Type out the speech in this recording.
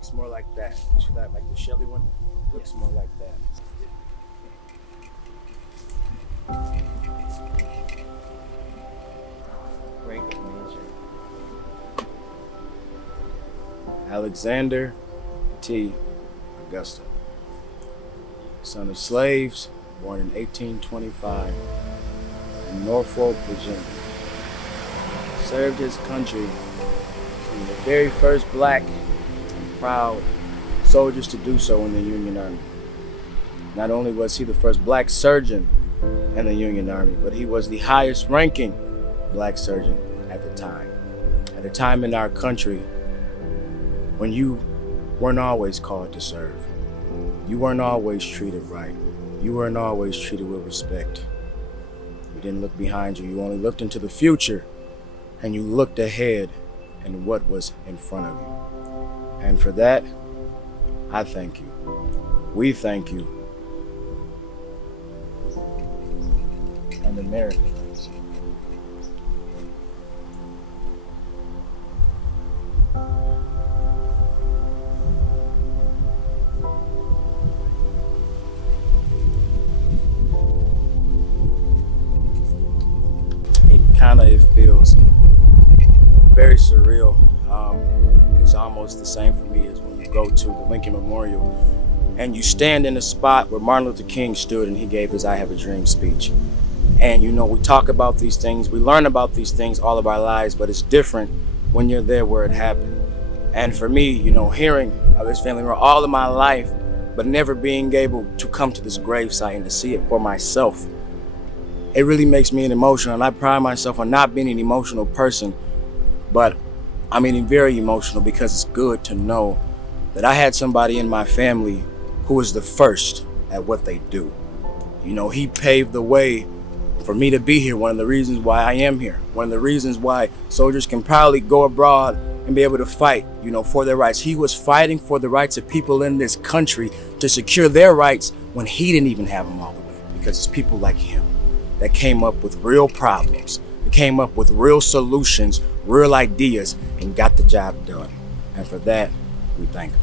looks more like that. You see that, like the Shelly one? Looks more like that. Great nature. Alexander T. Augusta, son of slaves, born in 1825 in Norfolk, Virginia. Served his country from the very first black and proud soldiers to do so in the Union Army. Not only was he the first black surgeon in the Union Army, but he was the highest ranking black surgeon at the time. At a time in our country when you weren't always called to serve. You weren't always treated right. You weren't always treated with respect. You didn't look behind you. You only looked into the future, and you looked ahead and what was in front of you. And for that, I thank you. We thank you. And America thanks you. It feels very surreal. It's almost the same for me as when you go to the Lincoln Memorial and you stand in a spot where Martin Luther King stood and he gave his I Have a Dream speech. And you know, we talk about these things, we learn about these things all of our lives, but it's different when you're there where it happened. And for me, you know, hearing of this family for all of my life, but never being able to come to this gravesite and to see it for myself, it really makes me an emotional, and I pride myself on not being an emotional person, but I'm getting very emotional because it's good to know that I had somebody in my family who was the first at what they do. You know, he paved the way for me to be here. One of the reasons why I am here. One of the reasons why soldiers can proudly go abroad and be able to fight, you know, for their rights. He was fighting for the rights of people in this country to secure their rights when he didn't even have them all the way, because it's people like him that came up with real problems, that came up with real solutions, real ideas, and got the job done. And for that, we thank him.